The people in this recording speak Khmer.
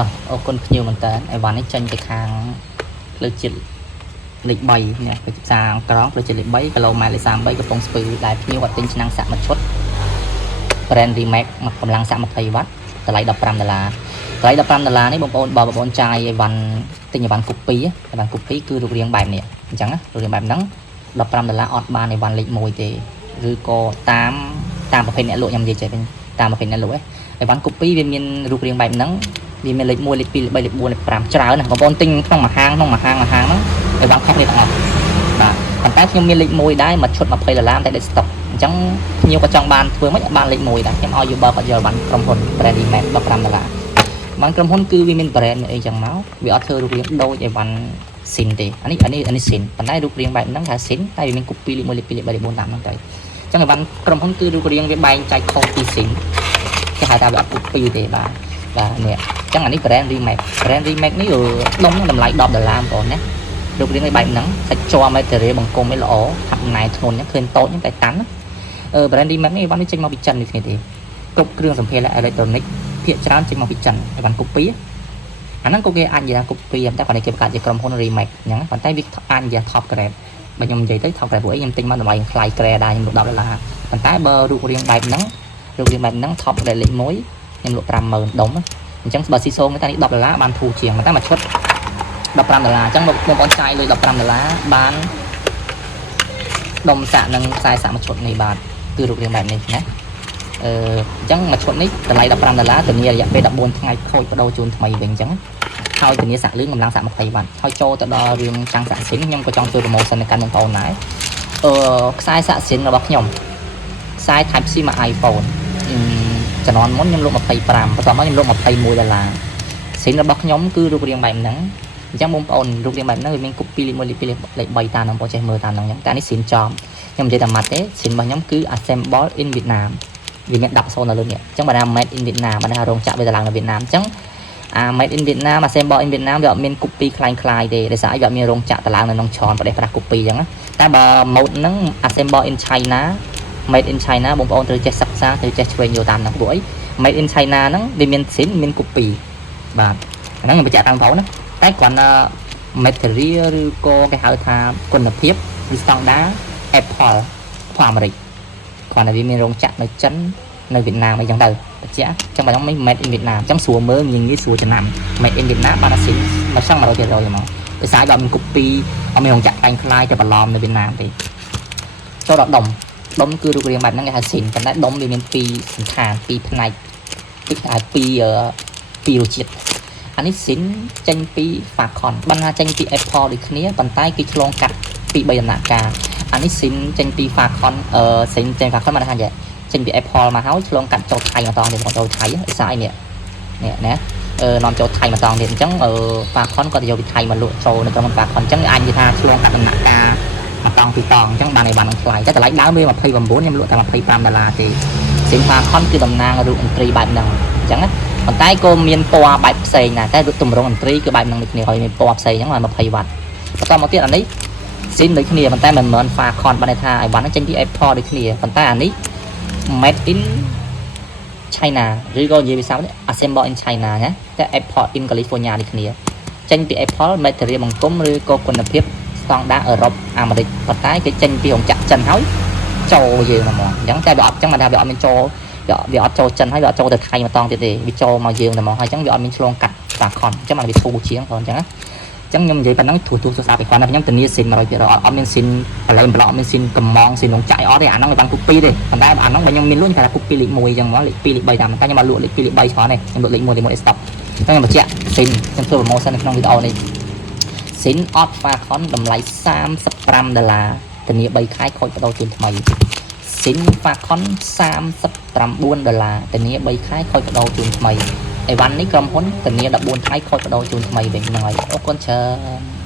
តោះអរគុណភ្ញៀវមែនតើអីវ៉ាន់នេះចេញទៅខាងលើជាតិលេខ3នេះគឺផ្សារក្រងលើជាតិលេខ3គីឡូម៉ែត្រលេខ33កំពង់ស្ពឺដែលភ្ញៀវអត់ទិញឆ្នាំងសាក់មួយឈុត brand remake មកកម្លាំងសាក់20វ៉ាត់តម្លៃ$15តម្លៃ$15នេះបងប្អូនចាយអីវ៉ាន់ទិញអីវ៉ាន់ copy អីវ៉ាន់ copy គឺរូបរាងបែបនេះអញ្ចឹងរូបរាងបែបហ្នឹង$15អត់បានអីវ៉ាន់លេខ1ទេឬក៏តាមប្រភេទអ្នកលក់ខ្ញុំនិយាយចេះវិញតាមប្រភេទអ្នកលក់អីវ៉ាន់ copy វាមានរូបរាងបែបហ្នឹងវាមានលេខ1លេខ2លេខ3លេខ4លេខ5ច្រើនណាស់បងប្អូនទិញក្នុងមួយហាងហ្នឹងអីវ៉ាន់ខុសគ្នាទាំងអស់បាទប៉ុន្តែខ្ញុំមានលេខ1ដែរមួយឈុត$20តែដេកស្តុកអញ្ចឹងភ្ញៀវក៏ចង់បានធ្វើមិនបានលេខ1ដែរខ្ញុំឲ្យ Uber គាត់យកបានក្រុមហ៊ុន brand remake $15បានក្រុមហ៊ុនគឺវាមាន brand អីចឹងមកវាអត់ធ្វើរូបរាងដូចអីវ៉ាន់ SIN ទេអានេះ SIN ប៉ុន្តែរូបរាងបែបហ្នឹងថា SIN តែវាមាន copy លេខ1លេខ2លេខ3លេខ4តាមហ្នឹងទៅអញ្ចឹងអីវ៉ាន់ក្រុមហ៊ុនគឺរូបរាងវាបែងចែកខុសពី SIN គេហៅថាវាអត់ copy ទេបាទនេះអញ្ចឹងអានេះ brand remake នេះដុំតម្លៃ$10បងប្អូនណារូបរាងនេះបែបហ្នឹងសាច់ជាប់ material បង្គំនេះល្អហាត់ណែធ្ងន់ឃើញតូចហ្នឹងតែតាន់brand remake នេះអីវ៉ាន់នេះចេញមកពីចិននេះគ្នាទេគ្រប់គ្រឿងសម្ភារៈ electronic ភាគច្រើនចេញមកពីចិនអីវ៉ាន់ copy អាហ្នឹងក៏គេអាចនិយាយថា copy តែគាត់គេបង្កើតជាក្រុមហ៊ុន remake អញ្ចឹងប៉ុន្តែវាអាចនិយាយ top grade បើខ្ញុំនិយាយទៅ top grade ពួកខ្ញុំទិញមកតម្លៃថ្លៃ grade ដែរខ្ញុំលក់$10ប៉ុន្តែបើរូបរាងបែបហ្នឹង top grade លេខ1ខ្ញុំលក់$50,000ដុំអញ្ចឹងបើស៊ីសូងតែនេះ$10បានធូរជាងប៉ុន្តែមួយឈុត$15អញ្ចឹងបងប្អូនចាយលុយ$15បានដុំសាក់នឹងខ្សែសាក់មួយឈុតនេះបាទគឺរូបរាងបែបនេះណាអញ្ចឹងមួយឈុតនេះតម្លៃ$15ធានារយៈពេល14ថ្ងៃខូចបដូរជូនថ្មីវិញអញ្ចឹងហើយធានាសាក់លឿងកម្លាំងសាក់20វ៉ាត់ហើយចូលទៅដល់រឿងចាំងសាក់ស៊ីនខ្ញុំក៏ចង់ជួយ promotion នៅកាន់បងប្អូនដែរខ្សែសាក់ស៊ីនរបស់ខ្ញុំខ្សែ Type C មក iPhone ចំនួនមុនខ្ញុំលក់25បន្ទាប់មកខ្ញុំលក់$21ស៊ីនរបស់ខ្ញុំគឺរូបរាងបែបហ្នឹងអញ្ចឹងបងប្អូនរូបរាងបែបហ្នឹងវាមាន copy លេខ1លេខ2លេខ3តាមហ្នឹងបងចេះមើលតាមហ្នឹងអញ្ចឹងតែនេះស៊ីនចំខ្ញុំនិយាយតែម៉ាត់ទេស៊ីនរបស់ខ្ញុំគឺ assemble in Vietnam វាមាន10នៅលើនេះអញ្ចឹងបើថា made in Vietnam បើថារោងចក្រវាឡើងនៅវៀតណាមអញ្ចឹងmade in Vietnam assemble in Vietnam វាអត់មាន copy คล้ายទេដោយសារវាអត់មានរោងចក្រឡើងនៅក្នុងឆនប្រទេសប្រាស់ copy អញ្ចឹងតែបើ mode ហ្នឹង assemble in China made in China បងប្អូនត្រូវចេះសិក្សាត្រូវចេះឆ្វេងយកតាមហ្នឹងព្រោះអី made in China ហ្នឹងវាមានស៊ីនមាន copy បាទអាហ្នឹងខ្ញុំបញ្ជាក់តាមបងប្អូនណាតែគ្រាន់តែ material ឬក៏គេហៅថាគុណភាពឬស្តង់ដារ Apple của Americ គ្រាន់តែវាមានរោងចក្រនៅចិននៅវៀតណាមអីចឹងទៅបញ្ជាក់អញ្ចឹងបើខ្ញុំមិន made in Vietnam អញ្ចឹងស្រួលមើលងាយស្រួលចំណាំ made in Vietnam បានអាស៊ីនមកសឹង100%ហ្មងដោយសារវាអត់មាន copy អត់មានរោងចក្រខ្លាំងទៅបន្លំនៅវៀតណាមទេចូលដល់ដុំគឺរូបរាងបែបហ្នឹងគេហៅស៊ីនប៉ុន្តែដុំវាមាន2សន្តាន2ផ្នែកពីរសជាតិអានេះស៊ីនចេញពី Falcon បានថាចេញពី Apple ដូចគ្នាប៉ុន្តែគេឆ្លងកាត់ពី3ដំណាក់កាលអានេះស៊ីនចេញពី Falcon ស៊ីនចេញ Falcon បានថាចេញពី Apple មកហើយឆ្លងកាត់ចូលថៃម្ដងទៀតចូលថៃឯស្អីនេះណានាំចូលថៃម្ដងទៀតអញ្ចឹងFalcon គាត់ទៅយកពីថៃមកលក់ចូលនៅក្នុង Falcon អញ្ចឹងអាចនិយាយថាឆ្លងកាត់ដំណាក់កាលម្ដងពីរដងអញ្ចឹងបានឲ្យបានថ្លៃតែតម្លៃដើមវា29ខ្ញុំលក់តែ$25ទេស៊ីន Falcon គឺតំណាងរូបអន្ត្រីបែបហ្នឹងអញ្ចឹងណាប៉ុន្តែក៏មានពណ៌បែបផ្សេងដែរតែទម្រង់អន្ត្រីគឺបែបហ្នឹងដូចគ្នាហើយមានពណ៌ផ្សេងអញ្ចឹងឲ្យ20វ៉ាត់បន្តមកទៀតអានេះស៊ីនដូចគ្នាប៉ុន្តែមិនមែន Falcon បានថាឲ្យបានចេញពី Apple ដូចគ្នាប៉ុន្តែអានេះ made in China ឬក៏និយាយភាសា assemble in China ណាតែ Apple in California ដូចគ្នាចេញពី Apple material បង្គំឬក៏គុណភាពស្តង់ដារអឺរ៉ុបអាមេរិកប៉ុន្តែគេចេញពីរោងចក្រចិនហើយចូលយើងហ្មងអញ្ចឹងតែវាអត់អញ្ចឹងមិនថាវាអត់មានចូលវាអត់ចូលចិនហើយវាអត់ចូលទៅថៃម្ដងទៀតទេវាចូលមកយើងតែហ្មងហើយអញ្ចឹងវាអត់មានឆ្លងកាត់ Falcon អញ្ចឹងបានវាធូរជាងបងអញ្ចឹងណាអញ្ចឹងខ្ញុំនិយាយប៉ុណ្ណឹងធូរសួរសាពីគាត់ណាខ្ញុំធានាស៊ីន100%អត់មានស៊ីនបលែងប្លុកមានស៊ីនកំងស៊ីនរោងចក្រអត់ទេអាហ្នឹងវាបាន copy ទេប៉ុន្តែអាហ្នឹងបើខ្ញុំមានលក់គេថា copy លេខ1អញ្ចឹងមកលេខ2លេខ3តាមតែខ្ញុំមកលក់លេខ2លេខ3ច្រើនទេខ្ញុំលក់លេខ1លេខ1 stop អញ្ចឹងខ្ញុំបញ្ជាក់ស៊ីនខ្ញុំធ្វើ promotion នៅក្នុងវីដេអូនេះស៊ីនអត់ Falcon តម្លៃ$35ធានា3ខែខូចបដូរជូនថ្មីស៊ីន Falcon $39ធានា3ខែខូចបដូរជូនថ្មីអីវ៉ាន់នេះក្រុមហ៊ុនធានា14ខែខូចបដូរជូនថ្មីវិញហ្នឹងហើយអរគុណច្រើន